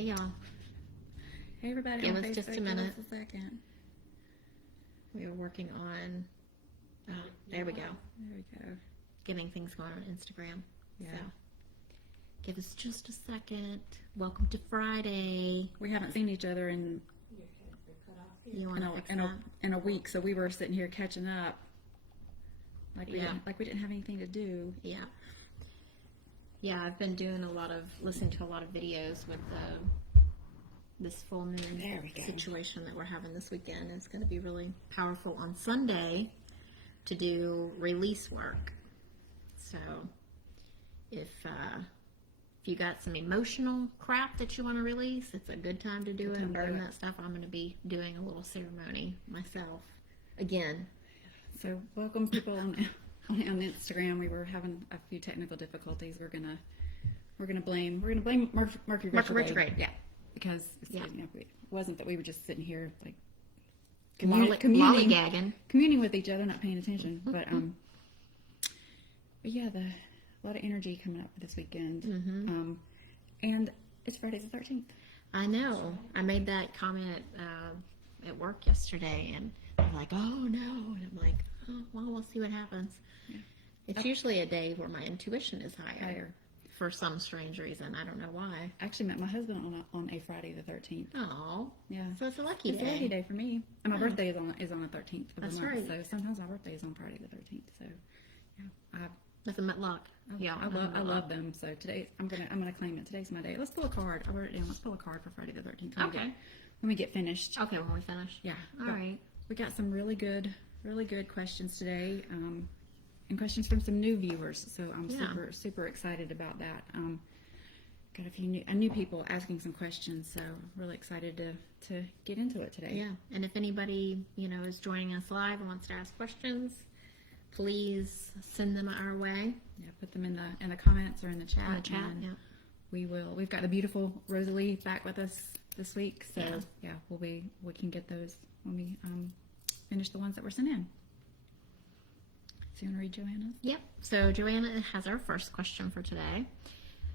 Hey, y'all. Hey, everybody. Give us just a minute. Give us a second. We are working on, there we go. There we go. Getting things going on Instagram. Yeah. So, give us just a second. Welcome to Friday. We haven't seen each other in a week, so we were sitting here catching up. Like we didn't have anything to do. Yeah. Yeah, I've been doing listening to a lot of videos with this full moon situation that we're having this weekend. It's going to be really powerful on Sunday to do release work. So if you got some emotional crap that you want to release, it's a good time to do it and burn that stuff. I'm going to be doing a little ceremony myself again. So welcome people on Instagram. We were having a few technical difficulties. We're gonna blame Mercury retrograde. Yeah, because it wasn't that we were just sitting here like communing with each other, not paying attention. But yeah, a lot of energy coming up this weekend. Mm-hmm. And it's Friday the 13th. I know. I made that comment at work yesterday, and they're like, "Oh no," and I'm like, "Oh well, we'll see what happens." Yeah. It's usually a day where my intuition is higher. For some strange reason. I don't know why. I actually met my husband on a Friday the 13th. Oh. Yeah. So it's a lucky day. It's a lucky day for me. And my birthday is on the 13th of That's the month. right. So sometimes my birthday is on Friday the 13th. So yeah. Nothing but luck. Yeah. I love them. So today I'm gonna claim it. Today's my day. Let's pull a card. I wrote it down. Let's pull a card for Friday the 13th. When we get finished. Okay, when we finish. Yeah. All right. We got some really good questions today. And questions from some new viewers. So I'm super excited about that. Got a few new people asking some questions, so really excited to get into it today. Yeah, and if anybody is joining us live and wants to ask questions, please send them our way. Yeah, put them in the comments or in the chat. Yeah. We've got the beautiful Rosalie back with us this week, so we can get those when we finish the ones that were sent in. So you want to read Joanna's? Yep. So Joanna has our first question for today.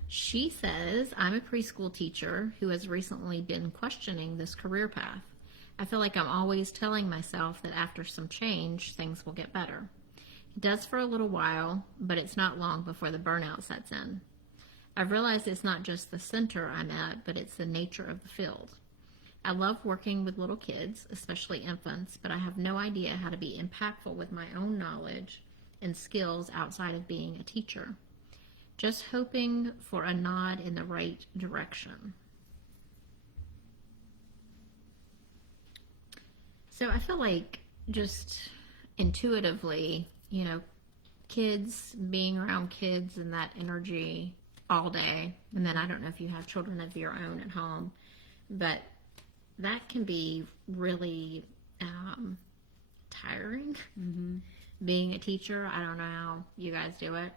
She says, I'm a preschool teacher who has recently been questioning this career path. I feel like I'm always telling myself that after some change, things will get better. It does for a little while, but it's not long before the burnout sets in. I've realized it's not just the center I'm at, but it's the nature of the field. I love working with little kids, especially infants, but I have no idea how to be impactful with my own knowledge and skills outside of being a teacher. Just hoping for a nod in the right direction. So I feel like just intuitively, kids, being around kids and that energy all day, and then I don't know if you have children of your own at home, but that can be really tiring. Mm-hmm. Being a teacher, I don't know how you guys do it.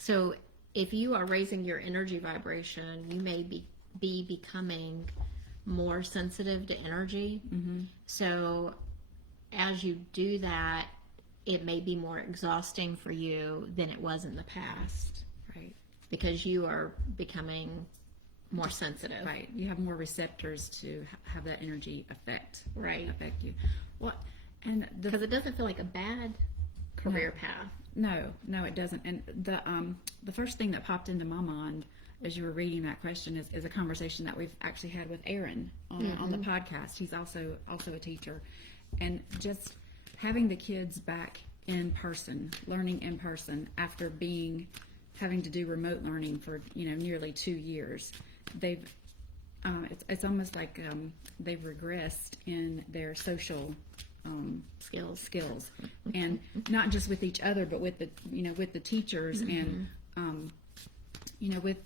So if you are raising your energy vibration, you may be becoming more sensitive to energy. Mm-hmm. So as you do that, it may be more exhausting for you than it was in the past. Right. Because you are becoming more sensitive. Right. You have more receptors to have that energy affect you. Well, and because it doesn't feel like a bad career path. No, it doesn't. And the first thing that popped into my mind as you were reading that question is a conversation that we've actually had with Aaron on the podcast. He's also a teacher, and just having the kids back in person, learning in person after having to do remote learning for nearly 2 years, it's almost like they've regressed in their social skills, and not just with each other, but with the teachers, and with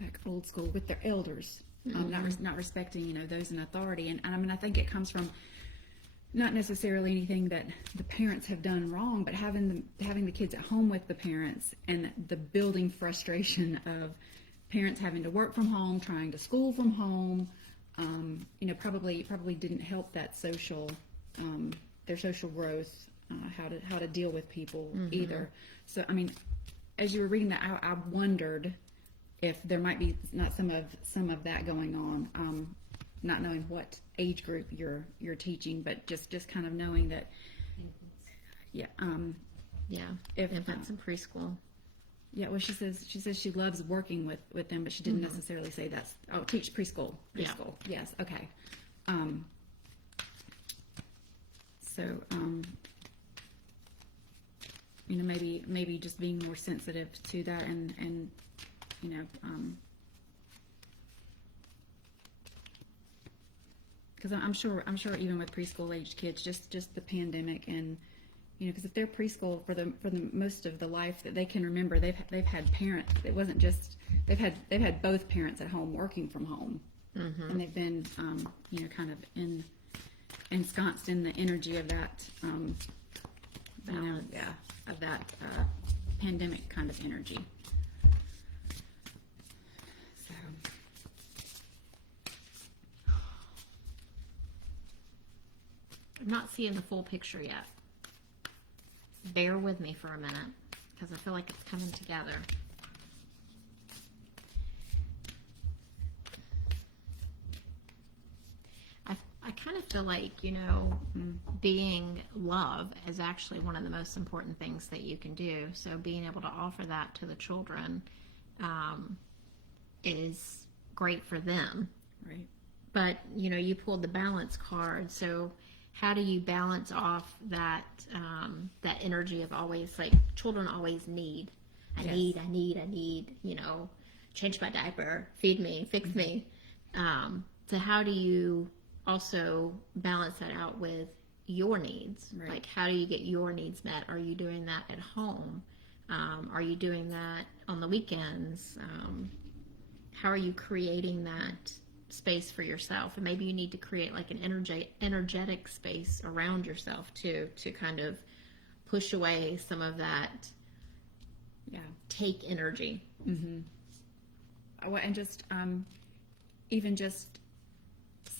back old school, with their elders, not respecting those in authority, and I mean I think it comes from not necessarily anything that the parents have done wrong, but having the kids at home with the parents, and the building frustration of parents having to work from home, trying to school from home. Probably didn't help that their social growth, how to deal with people either. So I mean, as you were reading that, I wondered if there might be not some of that going on, not knowing what age group you're teaching, but just kind of knowing that, yeah, if infants in preschool. Yeah, well, she says she loves working with them, but she didn't necessarily say that's teach preschool. Yeah. Yes, okay. So maybe just being more sensitive to that, and because I'm sure even with preschool aged kids, just the pandemic, and because if they're preschool for the most of the life that they can remember, they've had parents. It wasn't just they've had both parents at home working from home, and they've been kind of ensconced in the energy of that of that pandemic kind of energy. So I'm not seeing the full picture yet. Bear with me for a minute, because I feel like it's coming together. I kind of feel like, being love is actually one of the most important things that you can do. So being able to offer that to the children is great for them. right. But, you pulled the balance card. So how do you balance off that that energy of always, like, children always need. I need, change my diaper, feed me, fix me. So how do you also balance that out with your needs? Right. Like, how do you get your needs met? Are you doing that at home? Are you doing that on the weekends? How are you creating that space for yourself? And maybe you need to create like an energetic space around yourself too, to kind of push away some of that take energy. Well, and just even just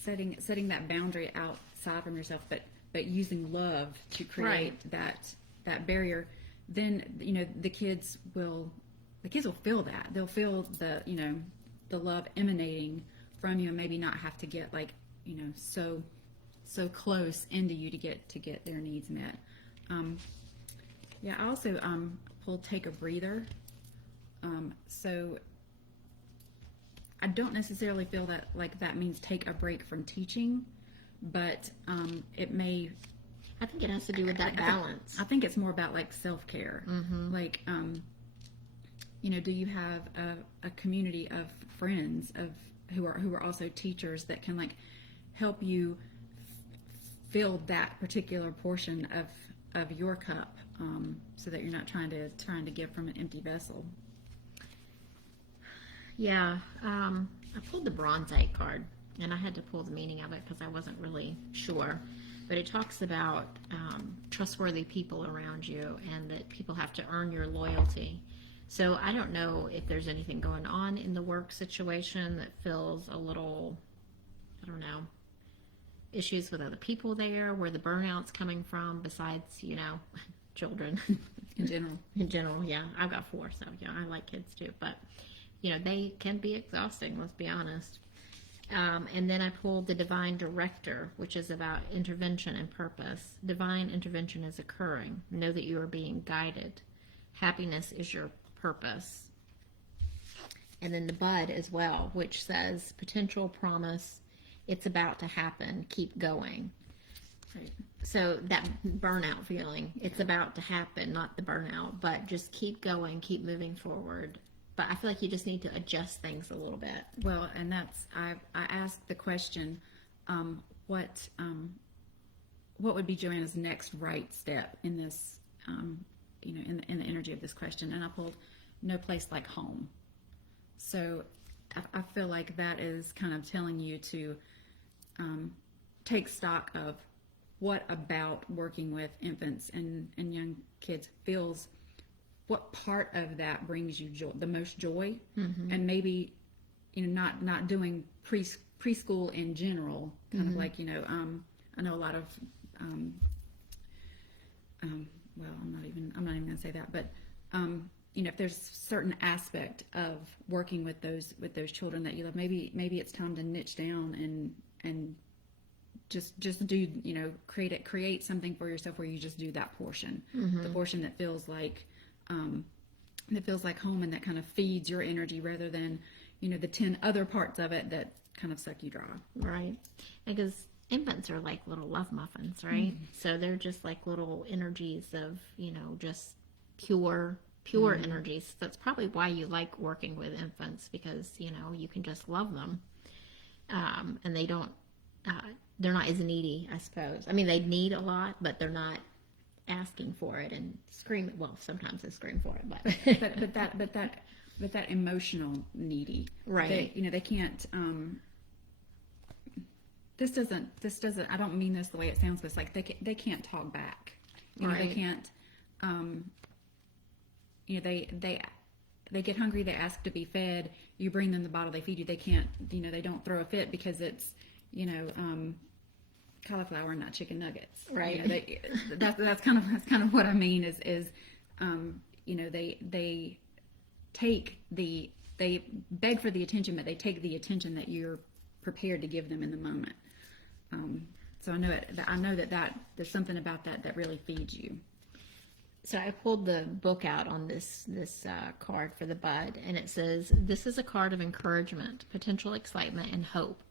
setting that boundary outside from yourself, but using love to create that barrier. Then the kids will feel that. They'll feel the love emanating from you, and maybe not have to get so close into you to get their needs met. I also pulled take a breather. So I don't necessarily feel that means take a break from teaching, but it may. I think it has to do with that balance. I think it's more about like self-care. Like, do you have a community of friends who are also teachers that can like help you fill that particular portion of your cup, so that you're not trying to give from an empty vessel. Yeah, I pulled the Bronze card, and I had to pull the meaning of it because I wasn't really sure. But it talks about trustworthy people around you, and that people have to earn your loyalty. So I don't know if there's anything going on in the work situation that feels a little, issues with other people there, where the burnout's coming from, besides, children. In general. In general, yeah. I've got 4, so, I like kids too. But, they can be exhausting, let's be honest. And then I pulled the Divine Director, which is about intervention and purpose. Divine intervention is occurring. Know that you are being guided. Happiness is your purpose. And then the Bud as well, which says potential, promise, it's about to happen, keep going. Right. So that burnout feeling, it's about to happen, not the burnout, but just keep going, keep moving forward. But I feel like you just need to adjust things a little bit. Well, and that's I asked the question, what would be Joanna's next right step in this, in the energy of this question, and I pulled no place like home. So I feel like that is kind of telling you to take stock of what about working with infants and young kids feels. What part of that brings you joy, the most joy, and maybe, not doing preschool in general, kind of like, I know a lot of, well, I'm not even going to say that, but if there's a certain aspect of working with those children that you love, maybe it's time to niche down and just do, create something for yourself where you just do that portion, the portion that feels like home and that kind of feeds your energy rather than, the 10 other parts of it that kind of suck you dry. Right. Because infants are like little love muffins, right? So they're just like little energies of, just pure energies. That's probably why you like working with infants, because, you can just love them. And they don't, they're not as needy, I suppose. I mean, they need a lot, but they're not asking for it and screaming. Well, sometimes they scream for it, but that emotional needy, right? They can't. This doesn't. I don't mean this the way it sounds, but it's like they can't talk back. Right. They can't. They get hungry. They ask to be fed. You bring them the bottle. They feed you. They can't. They don't throw a fit because it's cauliflower, not chicken nuggets. Right. That's kind of what I mean. Is they beg for the attention, but they take the attention that you're prepared to give them in the moment. So I know that there's something about that really feeds you. So I pulled the book out on this card for the bud, and it says, "This is a card of encouragement, potential excitement, and hope.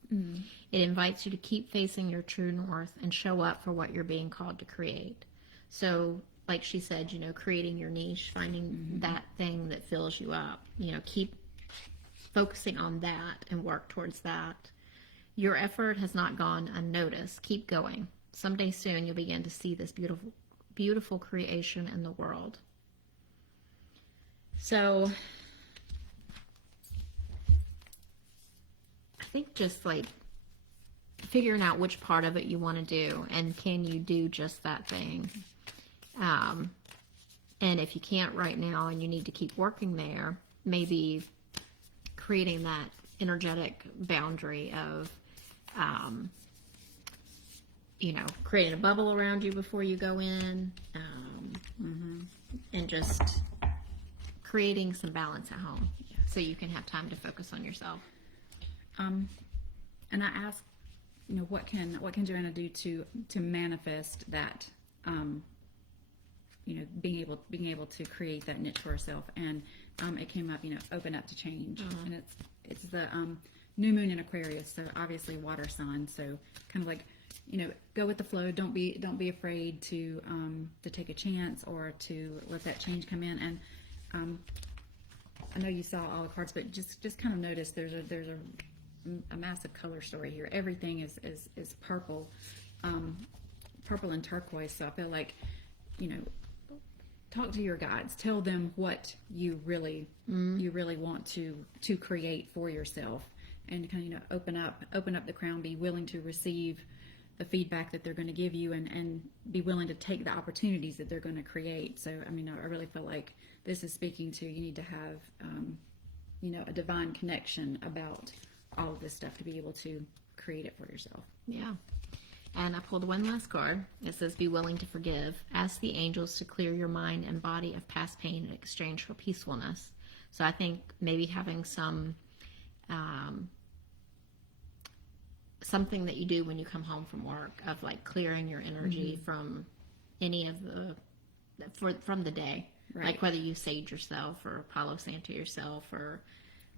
It invites you to keep facing your true north and show up for what you're being called to create." So, like she said, creating your niche, finding that thing that fills you up. Keep focusing on that and work towards that. Your effort has not gone unnoticed. Keep going. Someday soon you'll begin to see this beautiful creation in the world. So I think just like figuring out which part of it you want to do, and can you do just that thing. And if you can't right now and you need to keep working there, maybe creating that energetic boundary of creating a bubble around you before you go in, and just creating some balance at home so you can have time to focus on yourself. And I asked, what can Joanna do to manifest that, being able to create that niche for herself. And it came up, open up to change, and it's the new moon in Aquarius, so obviously water sign. So kind of like, go with the flow. Don't be afraid to take a chance or to let that change come in. And I know you saw all the cards, but just kind of notice there's a massive color story here. Everything is purple, purple and turquoise. So I feel like, talk to your guides. Tell them what you really want to create for yourself, and kind of open up the crown. Be willing to receive the feedback that they're going to give you, and be willing to take the opportunities that they're going to create. So I really feel like this is speaking to, you need to have a divine connection about all of this stuff to be able to create it for yourself. Yeah. And I pulled one last card. It says, "Be willing to forgive. Ask the angels to clear your mind and body of past pain in exchange for peacefulness." So I think maybe having some something that you do when you come home from work, of like clearing your energy from any of from the day. Right. Like whether you sage yourself or Palo Santo yourself or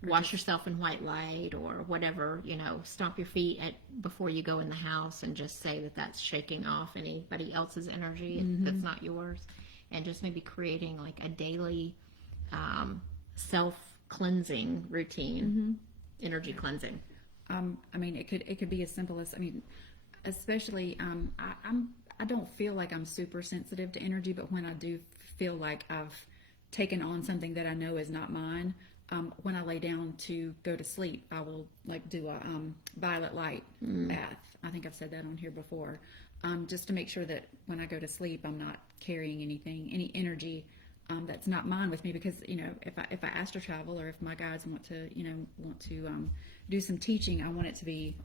wash yourself in white light or whatever, stomp your feet before you go in the house, and just say that that's shaking off anybody else's energy that's not yours, and just maybe creating like a daily self-cleansing routine, energy cleansing. It could be as simple as, especially I don't feel like I'm super sensitive to energy, but when I do feel like I've taken on something that I know is not mine, when I lay down to go to sleep, I will do a violet light bath. I think I've said that on here before, just to make sure that when I go to sleep, I'm not carrying any energy that's not mine with me. Because if I astral travel, or if my guides want to do some teaching, I want it to be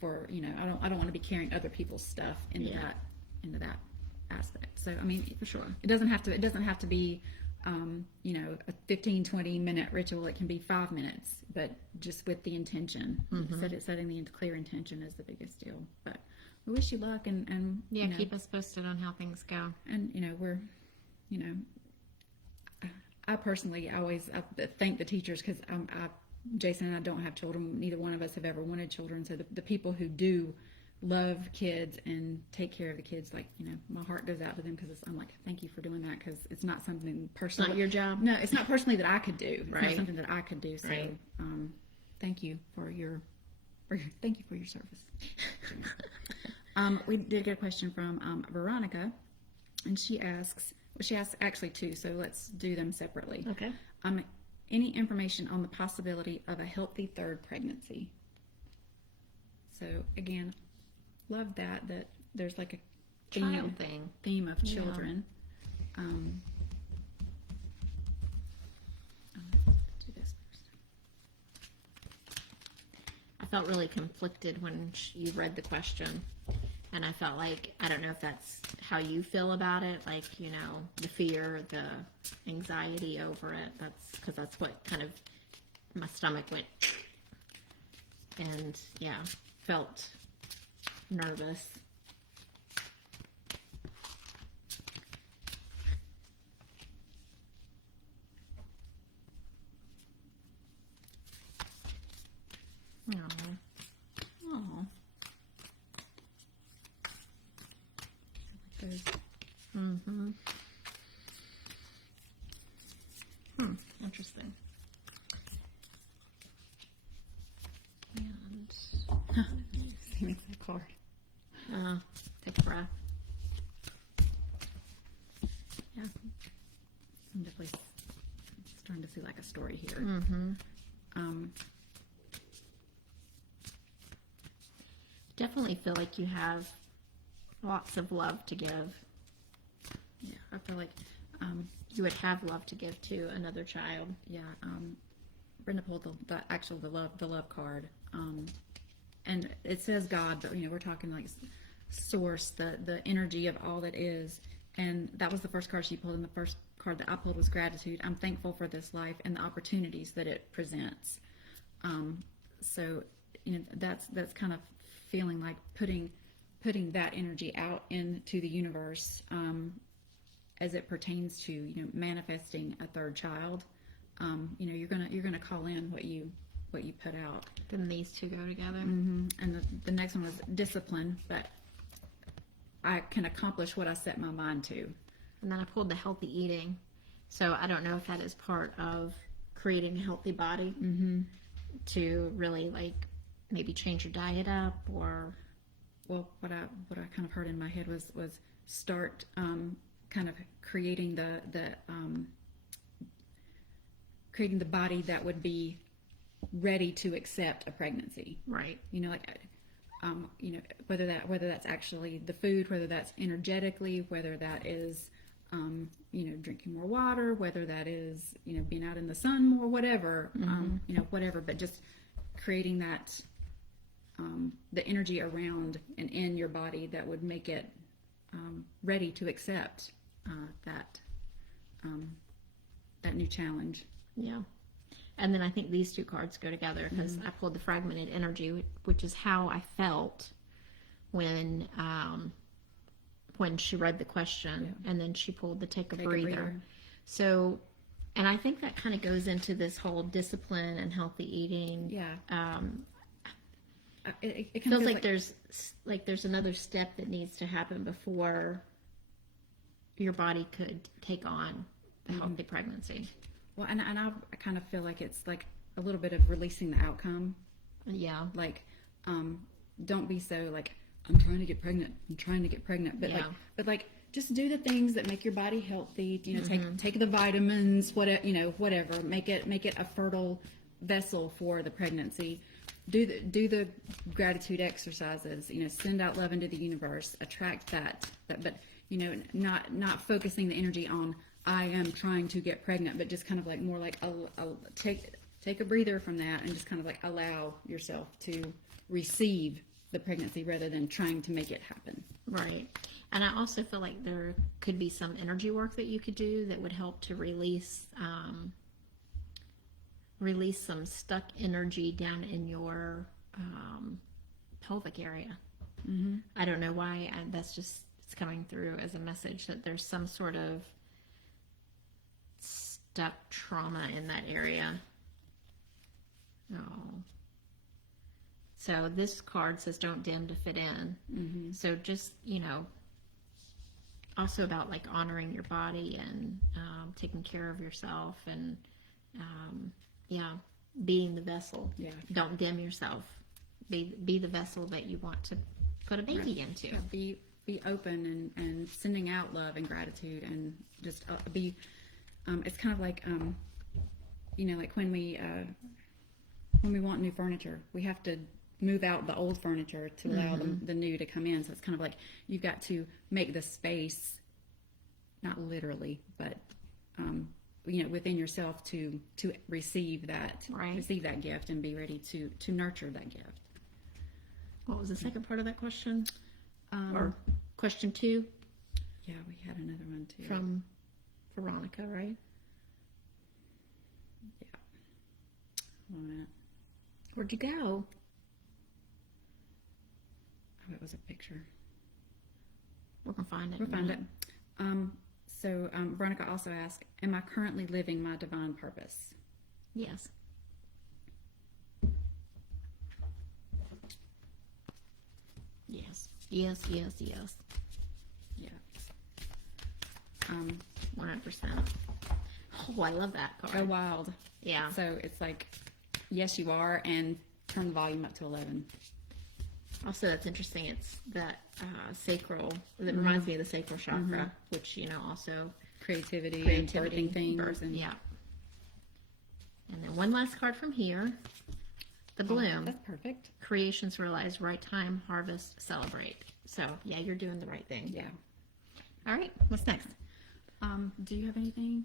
for I don't want to be carrying other people's stuff into that aspect. So for sure, it doesn't have to be a 15-20 minute ritual. It can be 5 minutes, but just with the intention. Setting the clear intention is the biggest deal. But we wish you luck, and keep us posted on how things go. And we're, I personally always thank the teachers, because Jason and I don't have children. Neither one of us have ever wanted children. So the people who do love kids and take care of the kids, my heart goes out to them, because I'm like, thank you for doing that, because it's not something personal. Not your job. No, it's not personally that I could do. It's right. not something that I could do. So, right. Thank you for your service. We did get a question from Veronica, and she asks actually two, so let's do them separately. Okay. Any information on the possibility of a healthy third pregnancy? So again, love that there's like a theme of children. Yeah. Do this first. I felt really conflicted when you read the question, and I felt like, I don't know if that's how you feel about it, the fear, the anxiety over it. That's what kind of, my stomach went, and felt nervous. Oh. Mm-hmm. Interesting. And Same exact card. Take a breath. Yeah. I'm definitely starting to see like a story here. Mm-hmm. Definitely feel like you have lots of love to give. Yeah, I feel like you would have love to give to another child. Yeah. Brenda pulled the love card, and it says God, but we're talking like source, the energy of all that is, and that was the first card she pulled, and the first card that I pulled was gratitude. I'm thankful for this life and the opportunities that it presents. So that's kind of feeling like putting that energy out into the universe, as it pertains to manifesting a third child. You're gonna call in what you put out. Then these two go together. Mm-hmm. And the next one was discipline, but I can accomplish what I set my mind to. And then I pulled the healthy eating. So I don't know if that is part of creating a healthy body, to really maybe change your diet up, or. Well, what I kind of heard in my head was start kind of creating the body that would be ready to accept a pregnancy. Right. Whether that's actually the food, whether that's energetically, whether that is drinking more water, whether that is being out in the sun more, whatever, whatever, but just creating that. The energy around and in your body that would make it ready to accept that new challenge. Yeah. And then I think these two cards go together, because I pulled the fragmented energy, which is how I felt when she read the question, and then she pulled the take a breather. So, and I think that kind of goes into this whole discipline and healthy eating. Yeah. It feels like there's another step that needs to happen before your body could take on the healthy pregnancy. Well, and I kind of feel like it's like a little bit of releasing the outcome. Yeah. Don't be so like, I'm trying to get pregnant, but just do the things that make your body healthy. Take the vitamins, whatever. Make it a fertile vessel for the pregnancy. Do the gratitude exercises. Send out love into the universe. Attract that. But not focusing the energy on I am trying to get pregnant, but just kind of like more like take a breather from that, and just kind of like allow yourself to receive the pregnancy rather than trying to make it happen. Right. And I also feel like there could be some energy work that you could do that would help to release some stuck energy down in your pelvic area. Mm-hmm. I don't know why. That's just, it's coming through as a message that there's some sort of stuck trauma in that area. Oh. So this card says don't dim to fit in. Mm-hmm. So just, also about like honoring your body and taking care of yourself and being the vessel. Yeah. Don't dim yourself. Be the vessel that you want to put a baby into. Yeah, be open and sending out love and gratitude and just be. It's kind of like like when we want new furniture, we have to move out the old furniture to allow the new to come in. So it's kind of like you've got to make the space, not literally, but within yourself to receive that gift and be ready to nurture that gift. What was the second part of that question? Or question 2? Yeah, we had another one too from Veronica, right? Yeah. Hold on a minute. Where'd you go? Oh, it was a picture. We're gonna find it. We'll find it. So Veronica also asked, am I currently living my divine purpose? Yes. Yes. Yes, yes, yes. Yeah. 100%. Oh, I love that card. Go wild. Yeah. So it's like, yes, you are, and turn the volume up to 11. Also, that's interesting. It's that sacral, that reminds me of the sacral chakra, which, also Creativity, creativity, and birthing things. birth, yeah. And then one last card from here. The bloom. That's perfect. Creations realize, right time, harvest, celebrate. So, yeah, you're doing the right thing. Yeah. All right, what's next? Do you have anything?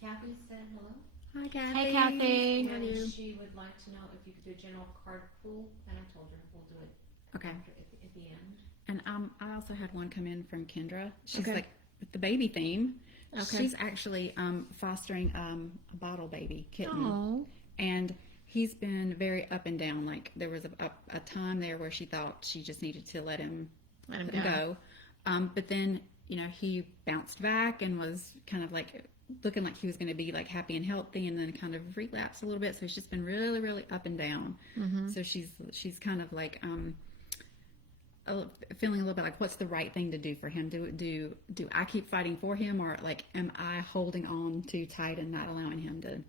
Kathy said hello. Hi, Kathy. Hey, Kathy. And she would like to know if you could do a general card pool, and I told her we'll do it Okay. at the end. And I also had one come in from Kendra. She's Okay. like, with the baby theme, Okay. she's actually fostering a bottle baby kitten. Oh. And he's been very up and down. Like, there was a time there where she thought she just needed to let him go. But then, he bounced back and was kind of like looking like he was going to be like happy and healthy, and then kind of relapsed a little bit. So he's just been really, really up and down. So she's kind of like feeling a little bit like, what's the right thing to do for him? Do I keep fighting for him, or like am I holding on too tight and not allowing him to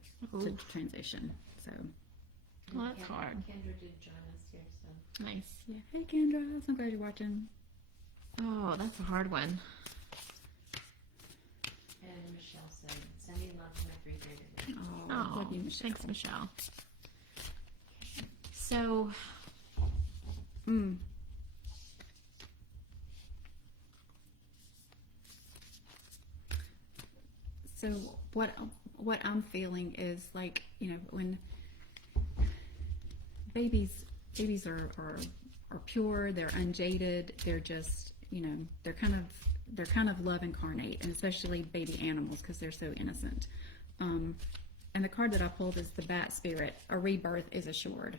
transition? So Well, that's hard. Kendra did join us here, so. Nice. yeah. Hey Kendra, I'm glad you're watching. Oh, that's a hard one. And Michelle said, sending love to my 3 grade. Oh, love you, Michelle. thanks, Michelle. So, So what I'm feeling is like, when babies are pure, they're unjaded, they're just, they're kind of love incarnate, and especially baby animals because they're so innocent. And the card that I pulled is the bat spirit. A rebirth is assured.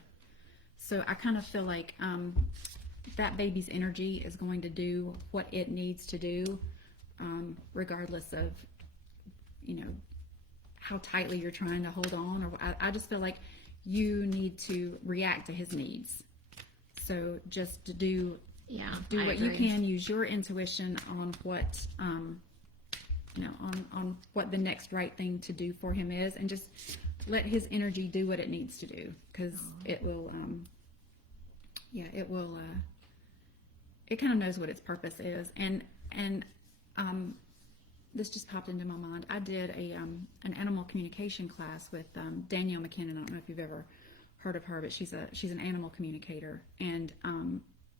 So I kind of feel like that baby's energy is going to do what it needs to do, regardless of, how tightly you're trying to hold on. Or I just feel like you need to react to his needs. So just to do what you can. Use your intuition on what, on what the next right thing to do for him is, and just let his energy do what it needs to do, because it will, it kind of knows what its purpose is. And this just popped into my mind. I did an animal communication class with Danielle McKinnon. I don't know if you've ever heard of her, but she's an animal communicator. And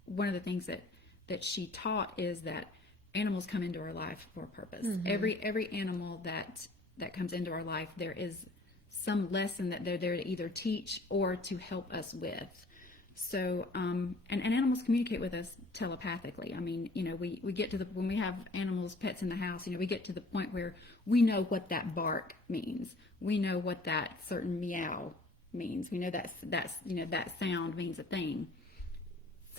one of the things that she taught is that animals come into our life for a purpose. Every animal that comes into our life, there is some lesson that they're there to either teach or to help us with. So, and animals communicate with us telepathically. I mean, we get to when we have animals, pets in the house, we get to the point where we know what that bark means. We know what that certain meow means. We know that sound means a thing.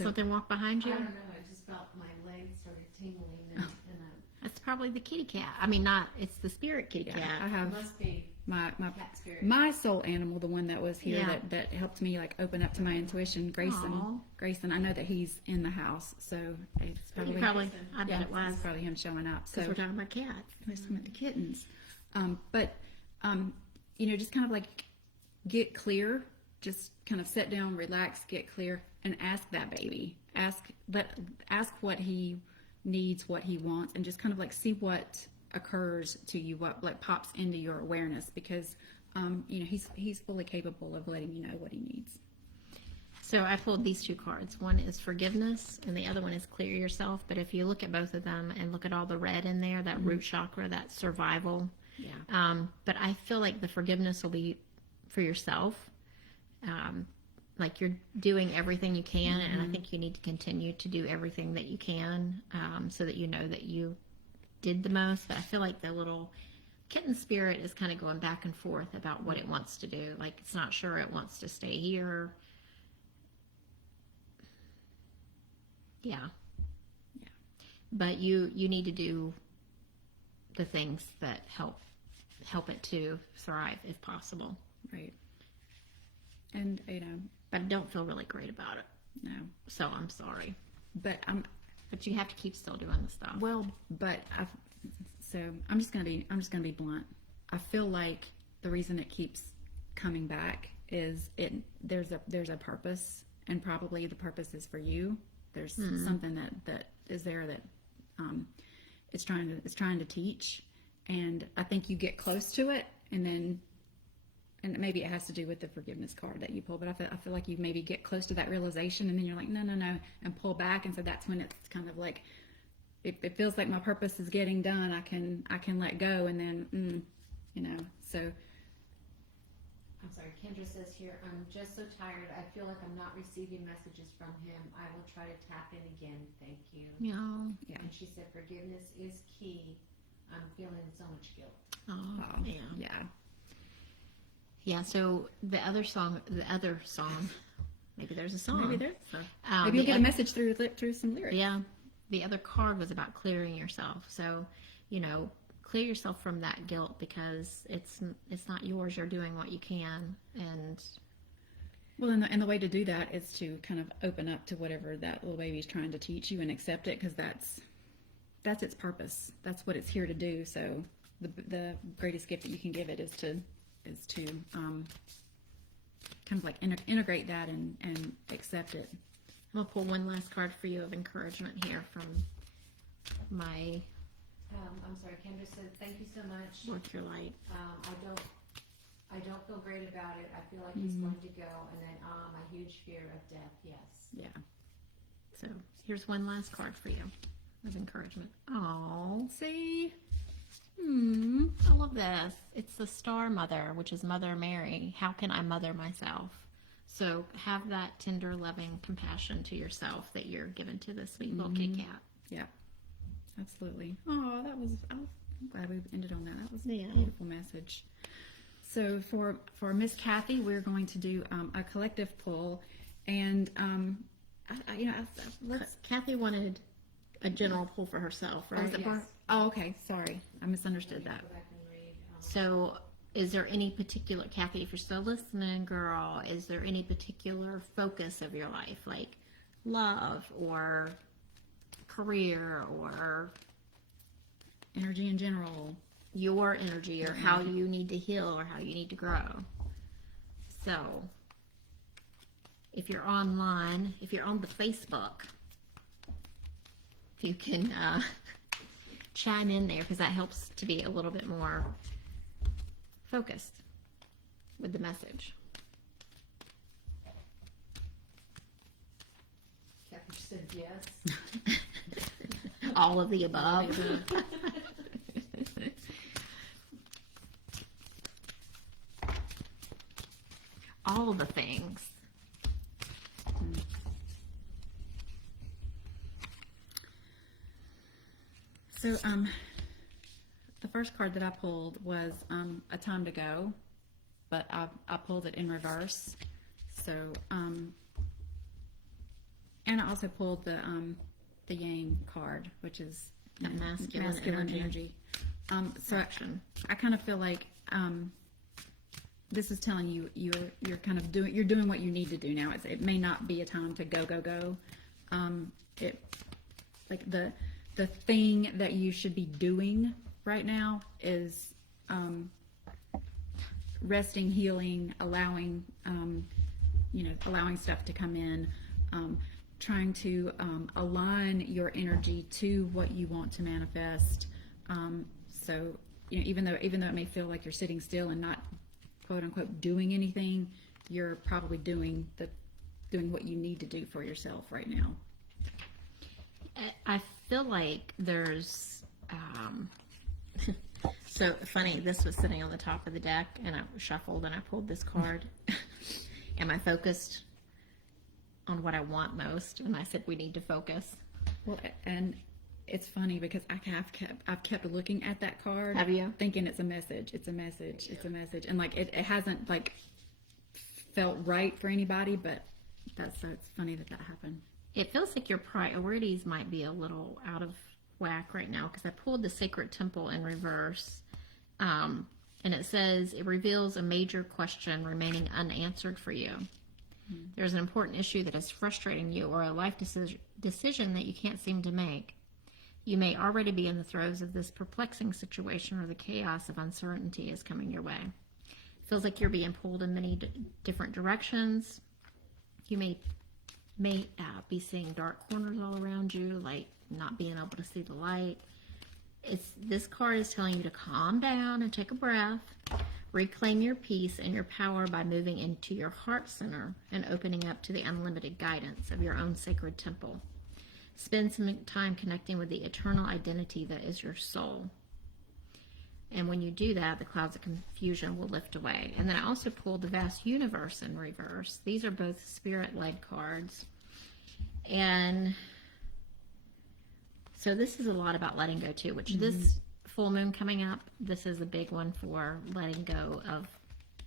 Something walk behind you? I don't know. I just felt my legs started tingling, and That's probably the kitty cat. I mean, it's the spirit kitty I cat. it have must be my cat spirit. my soul animal, the one that was here Yeah. that helped me like open up to my intuition, Grayson. Aw. Grayson, I know that he's in the house, so it's probably I bet it was. it's probably him showing up. So Because we're talking about cats. we're talking about the kittens, but just kind of like get clear, just kind of sit down, relax, get clear, and ask that baby. Ask what he needs, what he wants, and just kind of like see what occurs to you, what like pops into your awareness, because he's fully capable of letting you know what he needs. So I pulled these two cards. One is forgiveness, and the other one is clear yourself. But if you look at both of them and look at all the red in there, that root chakra, that survival. Yeah. But I feel like the forgiveness will be for yourself. Like you're doing everything you can, and I think you need to continue to do everything that you can, so that you know that you did the most. But I feel like the little kitten spirit is kind of going back and forth about what it wants to do. Like it's not sure it wants to stay here. Yeah. But you need to do the things that help it to thrive if possible. Right. And But I don't feel really great about it. no, So I'm sorry. but But you have to keep still doing the stuff. I'm just gonna be blunt. I feel like the reason it keeps coming back is there's a purpose, and probably the purpose is for you. There's something that is there that it's trying to teach, and I think you get close to it, and maybe it has to do with the forgiveness card that you pull, but I feel like you maybe get close to that realization, and then you're like, no, and pull back, and so that's when it's kind of like, it feels like my purpose is getting done. I can let go, and then, so. I'm sorry, Kendra says here, I'm just so tired. I feel like I'm not receiving messages from him. I will try to tap in again. Thank you. Yeah. And she said forgiveness is key. I'm feeling so much guilt. Oh, yeah. Yeah. Yeah. So the other song, maybe there's a song. Maybe there's Um, maybe you'll the get a oth- message through some lyrics. Yeah. The other card was about clearing yourself. So, clear yourself from that guilt, because it's not yours. You're doing what you can, and Well, and the way to do that is to kind of open up to whatever that little baby's trying to teach you and accept it, because that's its purpose. That's what it's here to do. So the greatest gift that you can give it is to kind of like integrate that and accept it. I'm gonna pull one last card for you of encouragement here from my I'm sorry, Kendra said, thank you so much. Work Your Light. I don't feel great about it. I feel like he's going to go, and then a huge fear of death. Yes. Yeah. So here's one last card for you of encouragement. Oh, See? I love this. It's the Star Mother, which is Mother Mary. How can I mother myself? So have that tender, loving compassion to yourself that you're given to this sweet little kitty cat. Yeah. Absolutely. Oh, I'm glad we ended on that. That was Yeah. a beautiful message. So for Miss Kathy, we're going to do a collective pull, and let's. Kathy wanted a general pull for herself, right? Yes. Oh, okay. Sorry, I misunderstood that. Go back and read. So is there any particular, Kathy, if you're still listening, girl, is there any particular focus of your life, like love or career or Energy in general. your energy or how you need to heal or how you need to grow? So if you're online, if you're on the Facebook, you can chime in there, because that helps to be a little bit more focused with the message. Kathy said yes. All of the above. All the things. So, the first card that I pulled was a time to go, but I pulled it in reverse. So, and I also pulled the Yang card, which is That masculine energy. So I kind of feel like this is telling you you're kind of doing what you need to do now. It may not be a time to go. It like the thing that you should be doing right now is resting, healing, allowing allowing stuff to come in, trying to align your energy to what you want to manifest. So even though it may feel like you're sitting still and not quote unquote doing anything, you're probably doing what you need to do for yourself right now. I feel like there's so funny. This was sitting on the top of the deck, and I shuffled, and I pulled this card. Am I focused on what I want most? And I said we need to focus. Well, and it's funny because I've kept looking at that card. Have you? Thinking it's a message. It's a message. It's a message, and like it hasn't like felt right for anybody, but it's funny that happened. It feels like your priorities might be a little out of whack right now, because I pulled the Sacred Temple in reverse, and it says it reveals a major question remaining unanswered for you. There's an important issue that is frustrating you, or a life decision that you can't seem to make. You may already be in the throes of this perplexing situation, or the chaos of uncertainty is coming your way. It feels like you're being pulled in many different directions. You may be seeing dark corners all around you, like not being able to see the light. This card is telling you to calm down and take a breath, reclaim your peace and your power by moving into your heart center and opening up to the unlimited guidance of your own sacred temple. Spend some time connecting with the eternal identity that is your soul. And when you do that, the clouds of confusion will lift away. And then I also pulled the vast universe in reverse. These are both spirit-led cards. And so this is a lot about letting go too, which this full moon coming up, this is a big one for letting go of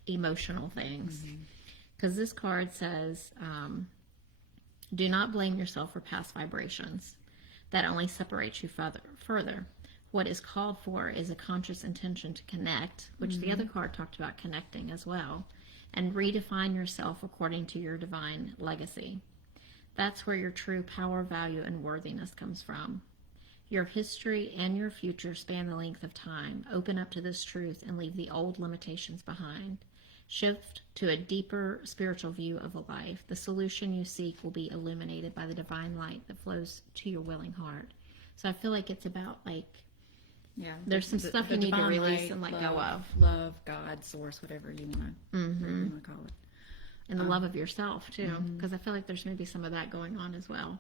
emotional things. Because this card says, do not blame yourself for past vibrations. That only separates you further. What is called for is a conscious intention to connect, which the other card talked about connecting as well, and redefine yourself according to your divine legacy. That's where your true power, value, and worthiness comes from. Your history and your future span the length of time. Open up to this truth and leave the old limitations behind. Shift to a deeper spiritual view of a life. The solution you seek will be illuminated by the divine light that flows to your willing heart. So I feel like it's about there's some stuff you need to release and let go of. Love, God, source, whatever you want to call it. And the love of yourself too, because I feel like there's maybe some of that going on as well.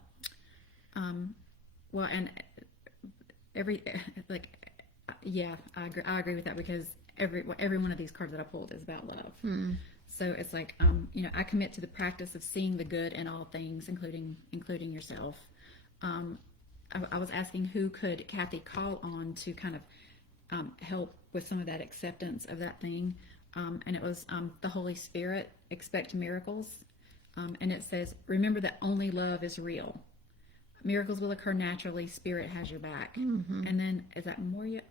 Well, and I agree with that, because every one of these cards that I pulled is about love. So it's like, I commit to the practice of seeing the good in all things, including yourself. I was asking who could Kathy call on to kind of help with some of that acceptance of that thing. And it was the Holy Spirit. Expect miracles. And it says, remember that only love is real. Miracles will occur naturally. Spirit has your back. And then is that Moria,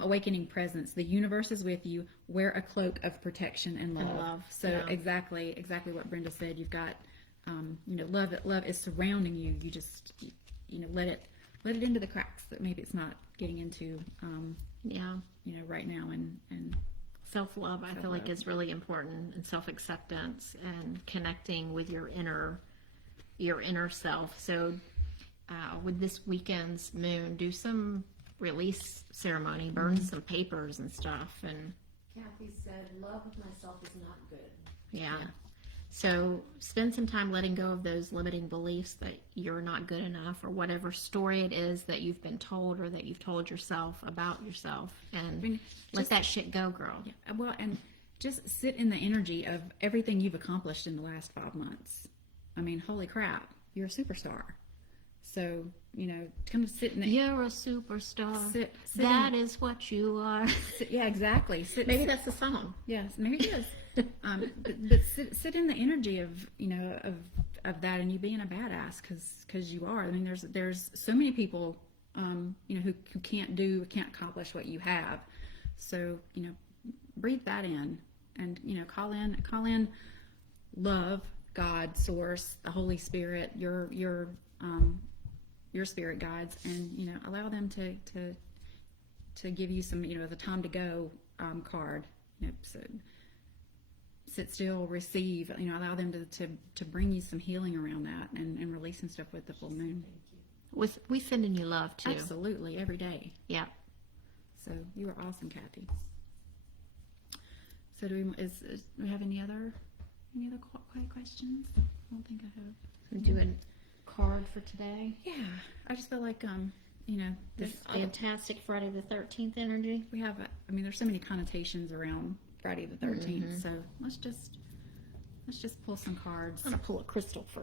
awakening presence. The universe is with you. Wear a cloak of protection and love. So exactly what Brenda said. You've got, love is surrounding you. You just, let it into the cracks that maybe it's not getting into, right now. And self-love, I feel like, is really important, and self-acceptance and connecting with your inner self. So with this weekend's moon, do some release ceremony, burn some papers and stuff. And Kathy said, love of myself is not good. Yeah. So spend some time letting go of those limiting beliefs that you're not good enough, or whatever story it is that you've been told or that you've told yourself about yourself, and let that shit go, girl. Yeah. Well, and just sit in the energy of everything you've accomplished in the last 5 months. I mean, holy crap, you're a superstar. So kind of sit in the You're a superstar. sit That is what you are. yeah, exactly. Maybe that's the song. Yes, maybe it is. But sit in the energy of of that, and you being a badass because you are. I mean, there's so many people who can't accomplish what you have. So breathe that in, and call in love, God, Source, the Holy Spirit, your spirit guides, and allow them to give you some the time to go card. So sit still, receive. Allow them to bring you some healing around that, and release some stuff with the full moon. We sending you love too. Absolutely, every day. Yeah. So you are awesome, Kathy. So do we have any other quiet questions? I don't think I have. We do a card for today. Yeah, I just feel like This fantastic Friday the 13th energy. we have. There's so many connotations around Friday the 13th. So let's just pull some cards. I'm gonna pull a crystal for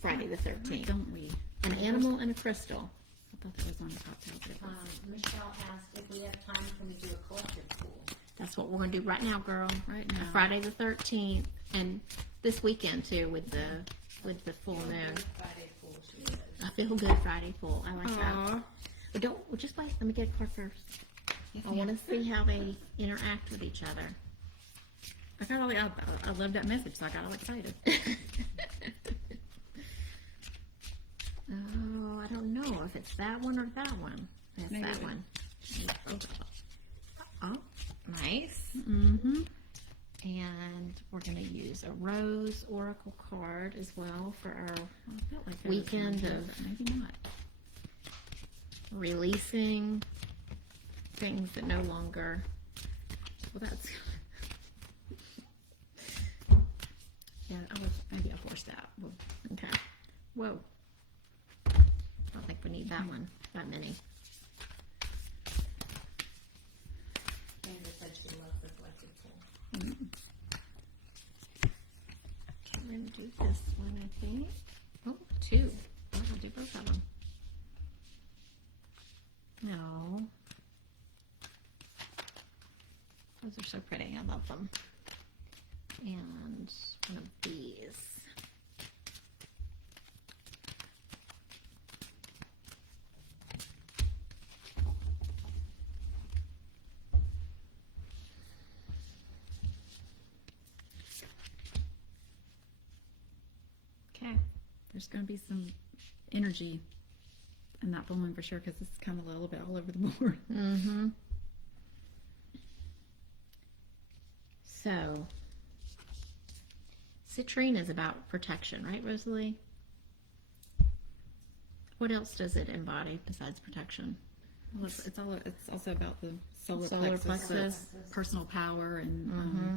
Friday the 13th. Don't we? An animal and a crystal. I thought that was on the cocktail. But it was Michelle asked if we have time, can we do a collective pool? That's what we're gonna do right now, girl. Right now. Friday the 13th, and this weekend too with the full moon. Friday pool she is. I feel good Friday pool. I like that. Aw. But just wait. Let me get a card first. Yes, I want to see how they interact with each other. I love that message, so I got all excited. Oh, I don't know if it's that one or that one. It's Maybe that it- one. Oh, nice. Mm-hmm. And we're going to use a Rose Oracle card as well for our I felt like weekend one, of but maybe not. releasing things that no longer. Well, that's. Yeah, maybe I'll force that. Well, Okay. Whoa. I don't think we need that one. That many. Kendra said she loves the collective pool. We're going to do this one, I think. Oh, two. Oh, I'll do both of them. No. Those are so pretty. I love them. And one of these. Okay. there's going to be some energy in that full moon for sure, because it's kind of a little bit all over the board. Mm-hmm. So, citrine is about protection, right, Rosalie? What else does it embody besides protection? Well, it's also about the solar Solar plexus, plexus. personal power, and Mm-hmm.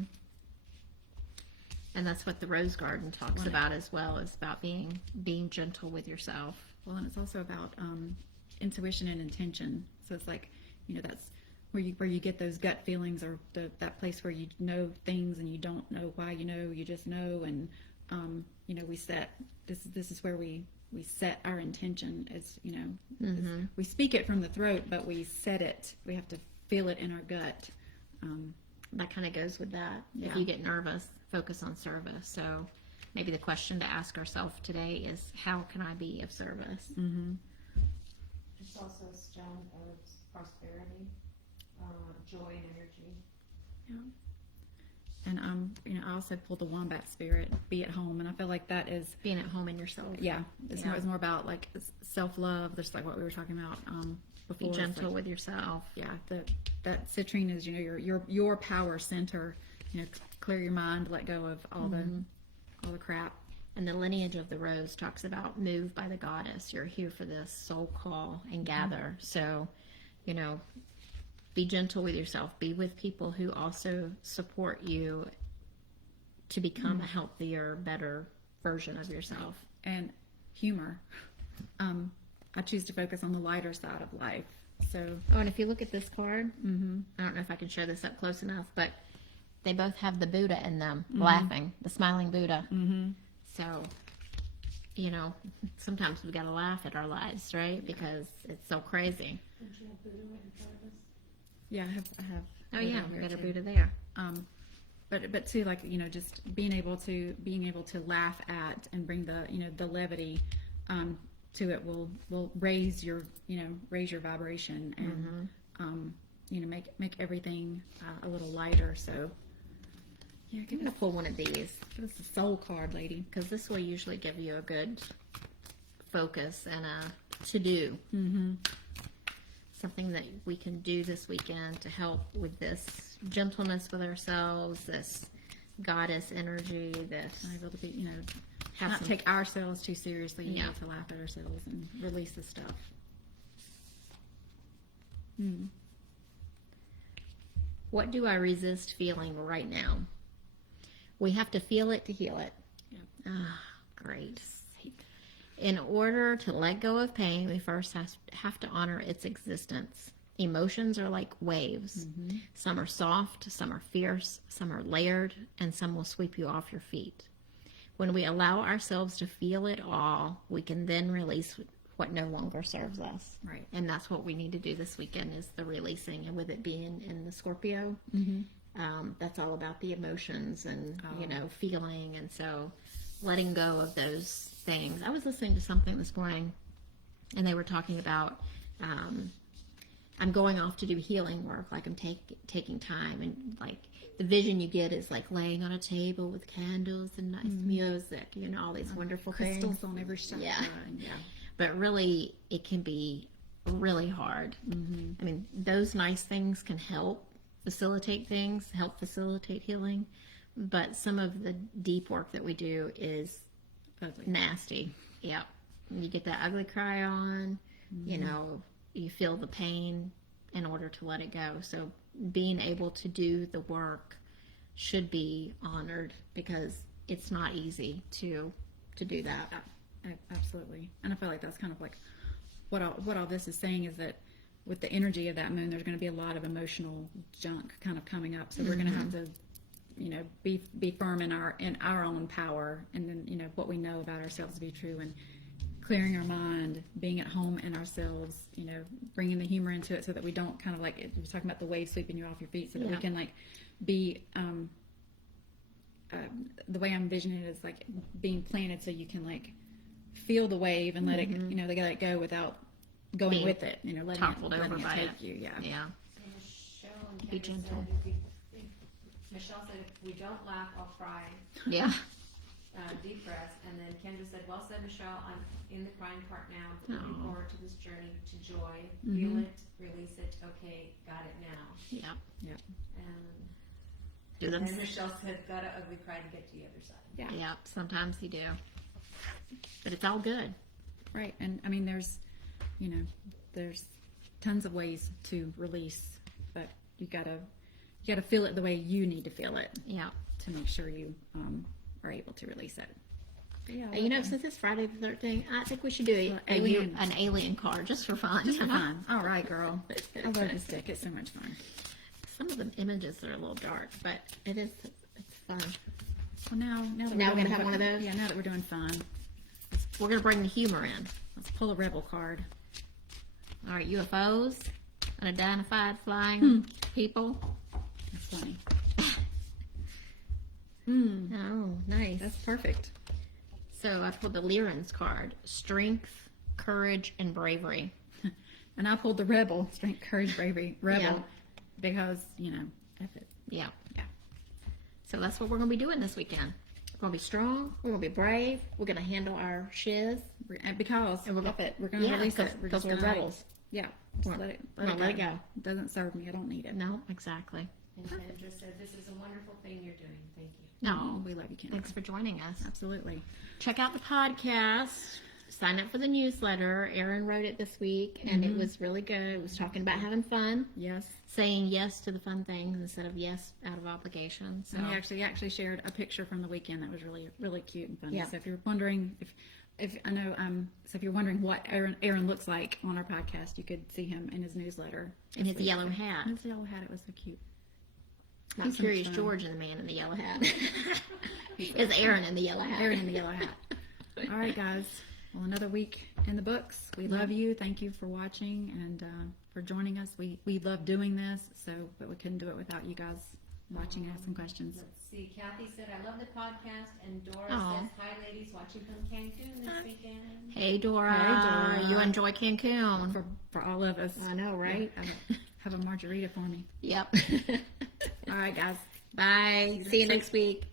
And that's what the Rose Garden talks about as well, is about being gentle with yourself. well, and it's also about intuition and intention. So it's like, that's where you get those gut feelings, or that place where you know things and you don't know why you just know, and we set this is where we set our intention. It's we speak it from the throat, but we set it. We have to feel it in our gut. That kind of goes with that. If Yeah. you get nervous, focus on service. So maybe the question to ask ourselves today is, how can I be of service? Mm-hmm. There's also a stone of prosperity, joy and energy. And I also pulled the wombat spirit, be at home, and I feel like that is Being at home in yourself. it's more about like self-love, just like what we were talking about before. Be It's gentle like, with yourself. that citrine is your power center. Clear your mind, let go of all the crap. And the lineage of the rose talks about moved by the goddess. You're here for this soul call and gather. So, be gentle with yourself. Be with people who also support you to become a healthier, better version of yourself. And humor. I choose to focus on the lighter side of life. So Oh, and if you look at this card, I don't know if I can show this up close enough, but they both have the Buddha in them, laughing, the smiling Buddha. mm-hmm. So you know, sometimes we got to laugh at our lives, right? Because it's so crazy. Don't you have Buddha right in front of us? Yeah, I have. Oh, Buddha yeah, we here got a too. Buddha there. But too, like, you know, just being able to laugh at and bring the, you know, the levity to it will raise your vibration and you know, make everything a little lighter. So yeah, I'm going to pull one of these, give us the soul card, lady. because this will usually give you a good focus and a to-do. Something that we can do this weekend to help with this gentleness with ourselves, this goddess energy, this Able to be, you know, have not some- take ourselves too seriously. You Yeah. know, to laugh at ourselves and release the stuff. What do I resist feeling right now? We have to feel it to heal it. Yeah. Ah, great. In order to let go of pain, we first have to honor its existence. Emotions are like waves. Some are soft, some are fierce, some are layered, and some will sweep you off your feet. When we allow ourselves to feel it all, we can then release what no longer serves us. Right. And that's what we need to do this weekend, is the releasing. And with it being in the Scorpio, that's all about the emotions and, you know, feeling. And so letting go of those things. I was listening to something this morning, and they were talking about I'm going off to do healing work. Like, I'm taking time, and like the vision you get is like laying on a table with candles and nice music, you know, all these wonderful Crystals things. on every chakra. Yeah. And yeah. But really, it can be really hard. I mean, those nice things can help facilitate healing. But some of the deep work that we do is Ugly. nasty. Yep. You get that ugly cry on, you know, you feel the pain in order to let it go. So being able to do the work should be honored, because it's not easy to do that. Absolutely. And I feel like that's kind of like what all this is saying, is that with the energy of that moon, there's going to be a lot of emotional junk kind of coming up. So we're going to have to, you know, be firm in our own power, and then, you know, what we know about ourselves to be true, and clearing our mind, being at home in ourselves, you know, bringing the humor into it, so that we don't kind of like, you're talking about the waves sweeping you off your feet, so that we can like be the way I'm envisioning it is like being planted, so you can like feel the wave and let it, you know, they let it go without going Being with it, you know, letting toppled over it by take it. you. Yeah. Yeah. So Michelle and Be Kendra gentle. said, Michelle said, if we don't laugh, I'll cry. Yeah. Deep breaths. And then Kendra said, well said, Michelle. I'm in the crying part now. I'm looking forward to this journey to joy. Feel it, release it. Okay, got it now. Yeah. Yeah. Do them. And then Michelle said, gotta ugly cry to get to the other side. Yeah. Yeah. Sometimes you do. But it's all good. Right. And I mean, there's tons of ways to release, but you gotta feel it the way you need to feel it Yeah. to make sure you are able to release it. Yeah. You know, since it's Friday the 13th, I think we should do an alien card just for fun. Just for fun. All right, girl. I love this deck. It's so much fun. Some of the images are a little dark, but it's fun. Well, now that Now we're we're doing gonna have one of those? Yeah. Now that we're doing fun, We're going to bring the humor in. let's pull a rebel card. All right, UFOs, unidentified flying people. That's funny. Oh, nice. That's perfect. So I pulled the Lyran's card: strength, courage, and bravery. And I pulled the rebel, strength, courage, bravery, rebel, Yeah. because, you know, F it. Yeah. Yeah. So that's what we're going to be doing this weekend. We're going to be strong. We're going to be brave. We're going to handle our shiz. Because And we're F gonna- it. We're going to yeah, release it. because just we're gonna, rebels. Yeah. Just We're- let it we're gonna let it go. It doesn't serve me. I don't need it. No, exactly. And Kendra said, this is a wonderful thing you're doing. Thank you. No, We love you, Kendra. thanks for joining us. Absolutely. Check out the podcast. Sign up for the newsletter. Erin wrote it this week, and it was really good. It was talking about having fun, Yes. saying yes to the fun things instead of yes out of obligation. So And we actually shared a picture from the weekend that was really, really cute and funny. Yeah. So if you're wondering if I know, so if you're wondering what Aaron looks like on our podcast, you could see him in his newsletter. in his yellow hat. His yellow hat, it was so cute. I'm so Curious much fun. George and the man in the yellow hat. Is Aaron in the yellow hat? Aaron in the yellow hat. All right, guys. Well, another week in the books. We love you. Thank you for watching and for joining us. We love doing this, but we couldn't do it without you guys watching and asking questions. Let's see. Kathy said, I love the podcast. And Dora Aw. says, hi, ladies, watching from Cancun this weekend. Hey, Dora. Hey, Dora. You enjoy Cancun. For all of us. I know, right? Have a margarita for me. Yep. All right, guys. Bye. See you next week.